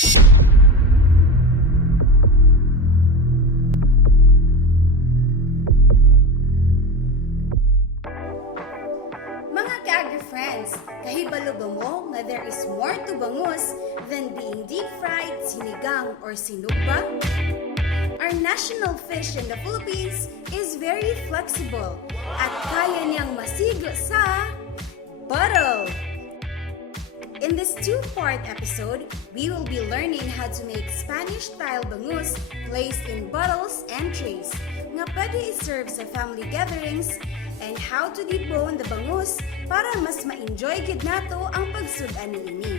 Mga ka-agri-friends, kahibalo ba mo nga there is more to bangus than being deep-fried, sinigang, or sinugba? Our national fish in the Philippines is very flexible at kaya niyang masigla sa bottle. In this two-part episode, we will be learning how to make Spanish-style bangus placed in bottles and trays nga pwede i-serve sa family gatherings and how to debone the bangus para mas ma-enjoy gid nato ang pagsudan niini.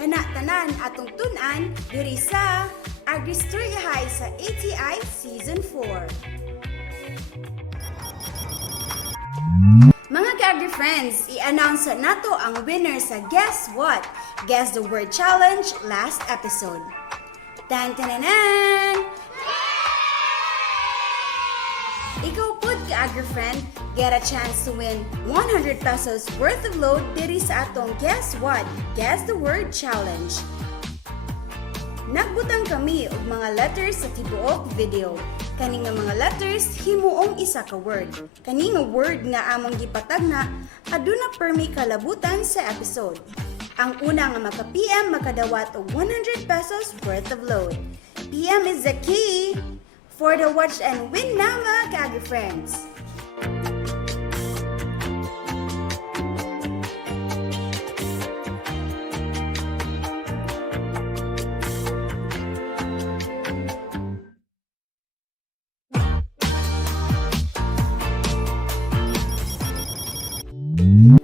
Kana tanan atong tun-an diri sa Agristoryahay sa ATI Season 4. Mga ka-agri-friends, i-announce nato ang winner sa Guess What? Guess the Word Challenge last episode. Tan-tananan! Ikaw pod ka-agri-friend, get a chance to win 100 pesos worth of load diri sa atong Guess What? Guess the Word Challenge. Nagbutang kami og mga letters sa tibuok video. Kani nga mga letters himuong isa ka word. Kani nga word nga among gipatagna aduna permi kalabutan sa episode. Ang una nga maka-PM makadawat og 100 pesos worth of load. PM is the key for the watch and win na mga ka-agri-friends.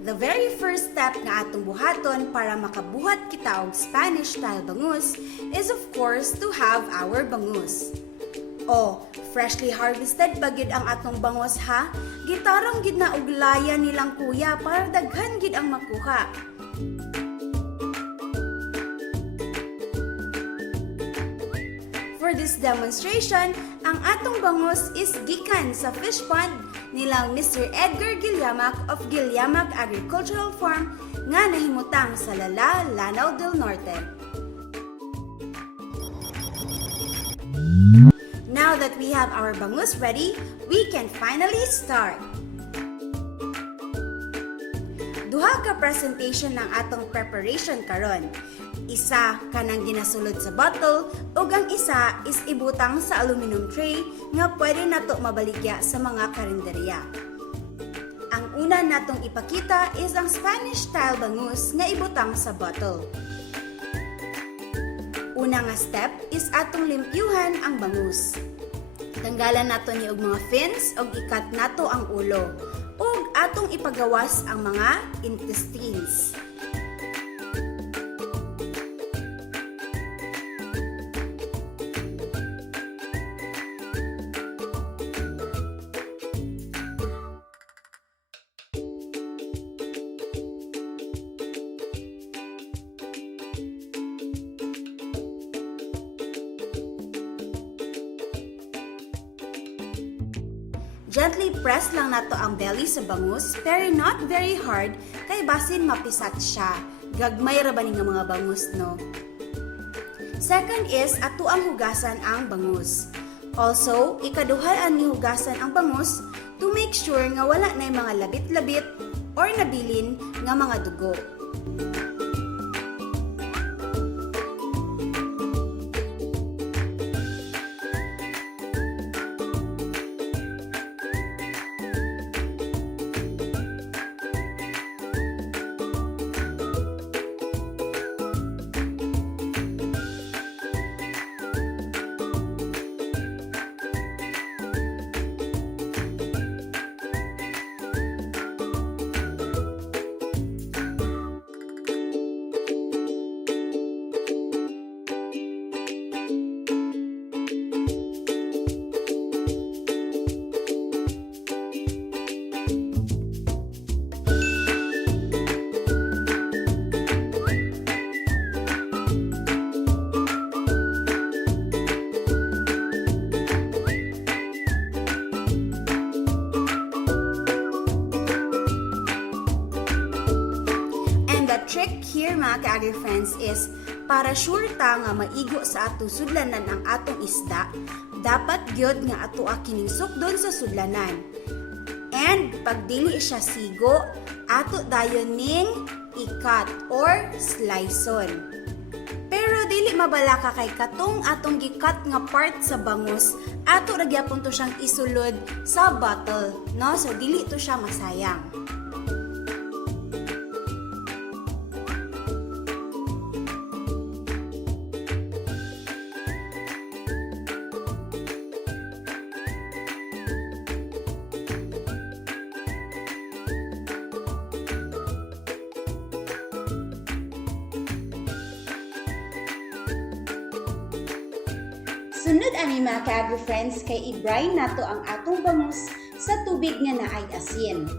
The very first step nga atong buhaton para makabuhat kita og Spanish-style bangus is of course to have our bangus. Freshly harvested ba gid ang atong bangus ha? Gitarong gid na og laya nilang kuya para daghan gid ang makuha. For this demonstration, ang atong bangus is gikan sa fish pond nilang Mr. Edgar Guillamac of Guillamac Agricultural Farm nga nahimutang sa Lala, Lanao del Norte. Now that we have our bangus ready, we can finally start. Duha ka presentation ng atong preparation karon. Isa kanang ginasulod sa bottle ug ang isa is ibutang sa aluminum tray nga pwede nato mabaligya sa mga karinderya. Ang una natong ipakita is ang Spanish-style bangus nga ibutang sa bottle. Una nga step is atong limpyuhan ang bangus. Tanggalan nato ni og mga fins ug ikat nato ang ulo ug atong ipagawas ang mga intestines. Gently press lang nato ang belly sa bangus, pero not very hard, kay basin mapisat siya. Gagmay ra ba ni nga mga bangus, no? Second is, ato ang hugasan ang bangus. Also, ikaduhaan ni hugasan ang bangus to make sure nga wala na yung mga labit-labit or nabilin nga mga dugo. trick here mga ka-agri friends is para sure ta nga maigo sa atong sudlanan ang atong isda, dapat gyud nga ato kining sukdon sa sudlanan. And pag dili siya sigo, ato dayon ning i-cut or sliceon. Pero dili mabalaka kay katong atong gi-cut nga part sa bangus, ato ra gyapon to siyang isulod sa bottle, no? So dili to siya masayang. Sunod ani mga ka-agri-friends kay i-brine nato ang atong bangus sa tubig nga naay asin.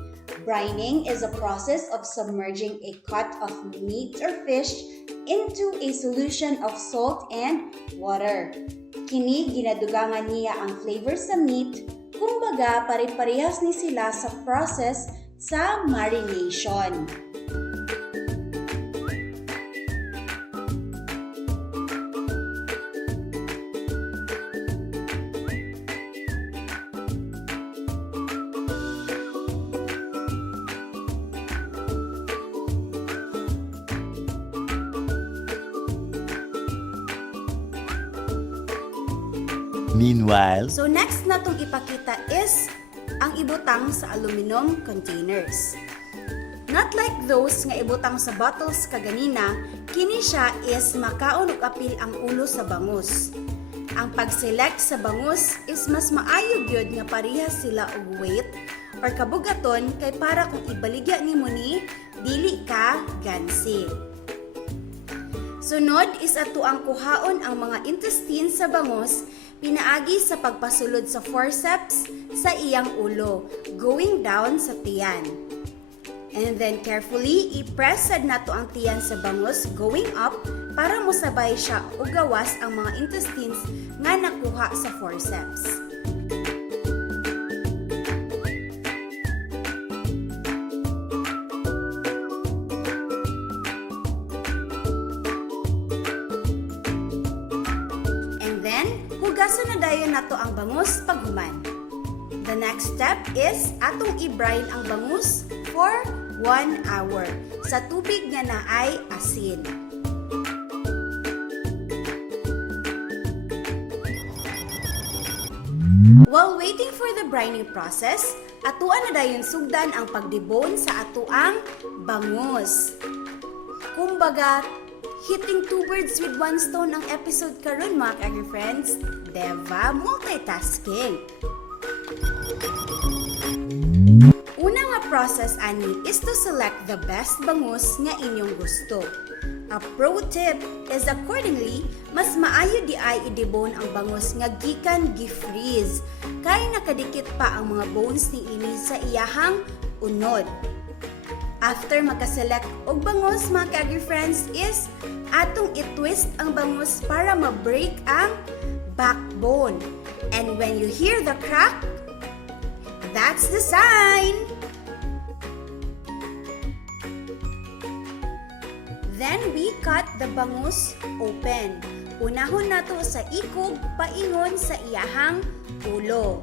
Brining is a process of submerging a cut of meat or fish into a solution of salt and water. Kini ginadugangan niya ang flavor sa meat, kumbaga pare-parehas ni sila sa process sa marination. Meanwhile, So next natong ipakita is ang ibutang sa aluminum containers. Not like those nga ibutang sa bottles kaganina, kini siya is makaon ug apil ang ulo sa bangus. Ang pag-select sa bangus is mas maayo gyud nga parehas sila og weight or kabugaton kay para kung ibaligya nimo ni dili ka gansi. Sunod is ato ang kuhaon ang mga intestines sa bangus pinaagi sa pagpasulod sa forceps sa iyang ulo, going down sa tiyan. And then carefully, i-press sad nato ang tiyan sa bangus going up para mosabay siya o gawas ang mga intestines nga nakuha sa forceps. Hugasan na dayon nato ang bangus paghuman. The next step is atong i-brine ang bangus for 1 hour sa tubig nga naay asin. While waiting for the brining process, atuan na dayon sugdan ang pagdibon sa atuang bangus. Kumbaga, hitting two birds with one stone ang episode karon mga ka-friends. Deva, multitasking. Una nga process ani is to select the best bangus nga inyong gusto. A pro tip is accordingly, mas maayo di ay idibon ang bangus nga gikan gi-freeze kay nakadikit pa ang mga bones ni ini sa iyahang unod. After makaselect og bangus mga ka-friends is atong i-twist ang bangus para ma-break ang backbone. And when you hear the crack, that's the sign! Then we cut the bangus open. Unahon nato sa ikog paingon sa iyahang ulo.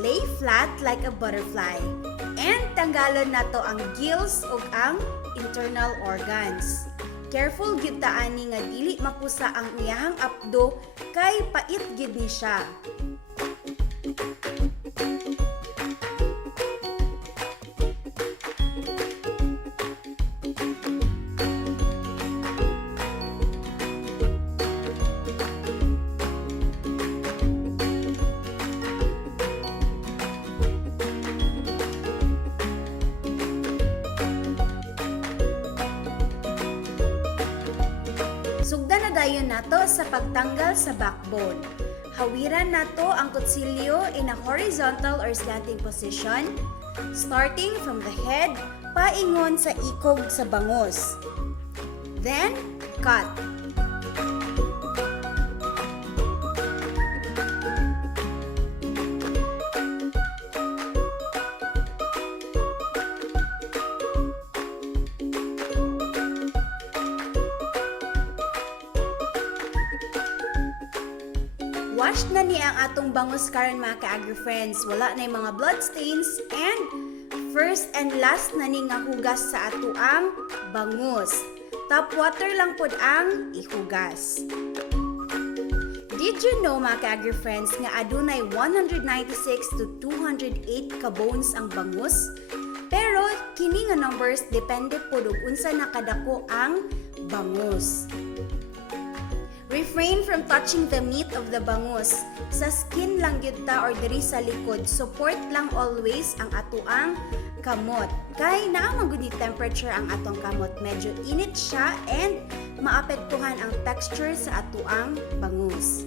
Lay flat like a butterfly. And tanggalon nato ang gills ug ang internal organs. Careful gyud ta ani nga dili mapusa ang iyahang apdo kay pait gyud ni siya. Sugdan na dayon nato sa pagtanggal sa backbone. Hawiran nato ang kutsilyo in a horizontal or slanting position, starting from the head paingon sa ikog sa bangus. Then, cut. Wash na ni ang atong bangus karon mga ka-agri-friends. Wala na yung mga blood stains and first and last na ni nga hugas sa ato ang bangus. Tap water lang pod ang ihugas. Did you know mga ka-agri-friends nga adunay 196 to 208 ka bones ang bangus? Pero kini nga numbers depende pod og unsa nakadako ang bangus. Refrain from touching the meat of the bangus. Sa skin lang gyud ta or diri sa likod, support lang always ang atoang kamot. Kay naa man gud ni temperature ang atong kamot, medyo init siya and maapektuhan ang texture sa atoang bangus.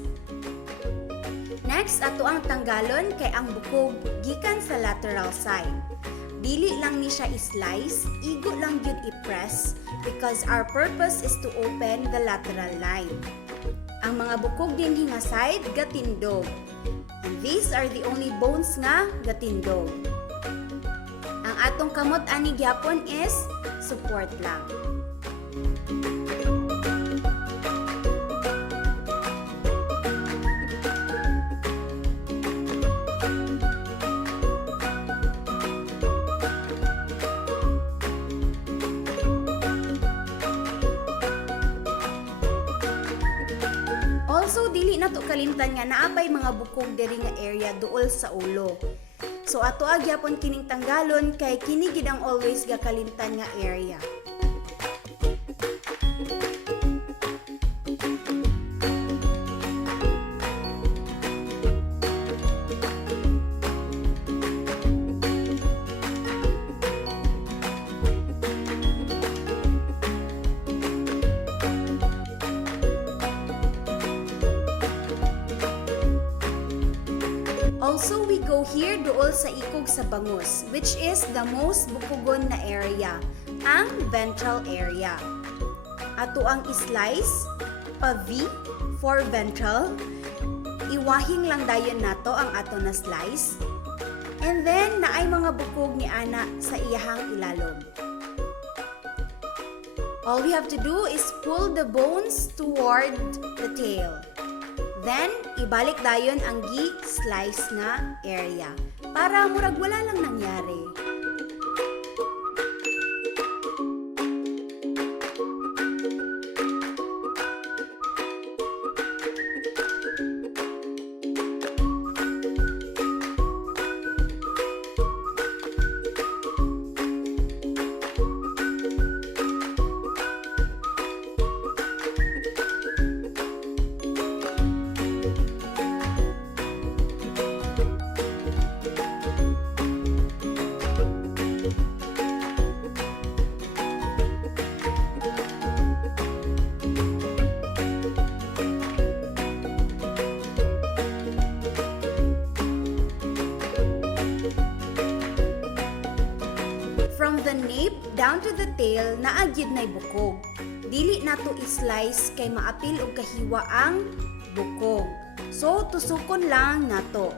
Next, atoang tanggalon kay ang bukog gikan sa lateral side. Dili lang ni siya i-slice, igo lang gyud i-press because our purpose is to open the lateral line. Ang mga bukog din nga side gatindog. And these are the only bones nga gatindog. Ang atong kamot ani gyapon is support lang. Also, dili na to kalimtan nga naapay mga bukog diri nga area duol sa ulo. So ato agyapon kining tanggalon kay kini gid ang always ga kalimtan nga area. Also, we go here duol sa ikog sa bangus, which is the most bukugon na area, ang ventral area. Ato ang islice, pa-V for ventral. Iwahing lang dayon nato ang ato na slice. And then, naay mga bukog ni ana sa iyahang ilalom. All we have to do is pull the bones toward the tail. Then, ibalik dayon ang gi-slice na area para murag wala lang nangyari. From the nape down to the tail, naagyid na'y bukog. Dili nato i-slice kay maapil og kahiwa ang bukog. So, tusukon lang nato.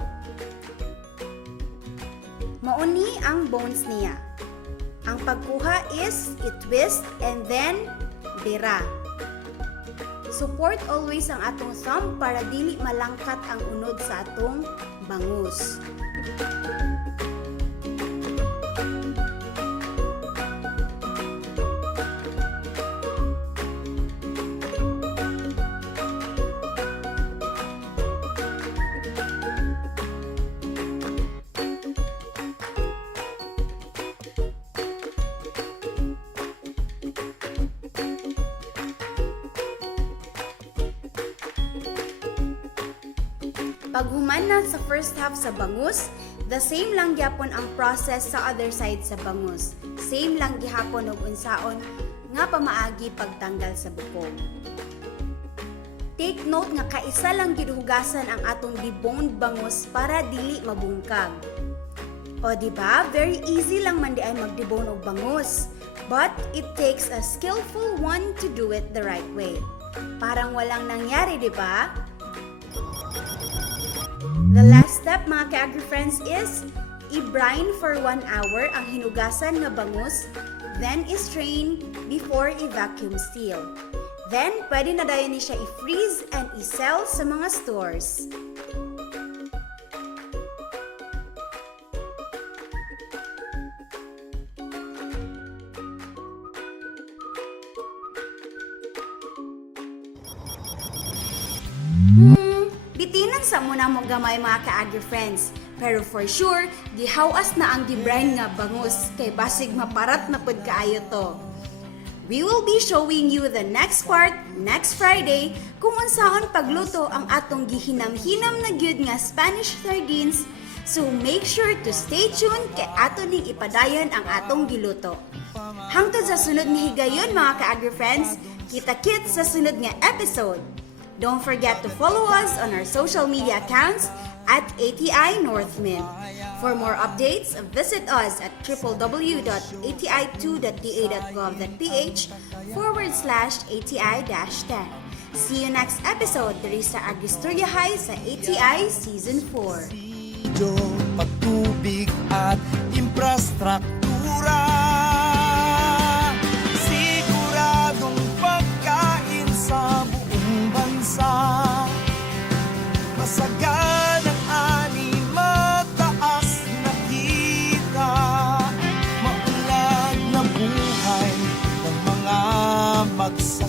Mauni ang bones niya. Ang pagkuha is i-twist and then dira. Support always ang atong thumb para dili malangkat ang unod sa atong bangus. Pag human na sa first half sa bangus, the same lang gyapon ang process sa other side sa bangus. Same lang gihapon og unsaon nga pamaagi pagtanggal sa bukog. Take note nga kaisa lang gyud hugasan ang atong deboned bangus para dili mabungkag. O di ba? Very easy lang man di ay magdibon og bangus. But it takes a skillful one to do it the right way. Parang walang nangyari, di ba? The last step mga ka-agri-friends is i-brine for 1 hour ang hinugasan nga bangus, then i-strain before i-vacuum seal. Then, pwede na dayon ni siya i-freeze and i-sell sa mga stores. Bitinan sa muna mo gamay mga ka-agri-friends. Pero for sure, gihawas na ang gibrine nga bangus kay basig maparat na pud kaayo to. We will be showing you the next part next Friday kung unsaon pagluto ang atong gihinam-hinam na gyud nga Spanish sardines. So make sure to stay tuned kay ato ning ipadayon ang atong giluto. Hangtod sa sunod nga higayon mga ka-agri-friends, kita-kits sa sunod nga episode. Don't forget to follow us on our social media accounts at ATI Northmin. For more updates, visit us at www.ati2.da.gov.ph/ATI-10. See you next episode diri sa Agristoryahay sa ATI Season 4. Patubig at infrastruktura, siguradong pagkain sa buong bansa, masaganang ani, mataas na kita, maunlad na buhay ng mga magsasaka.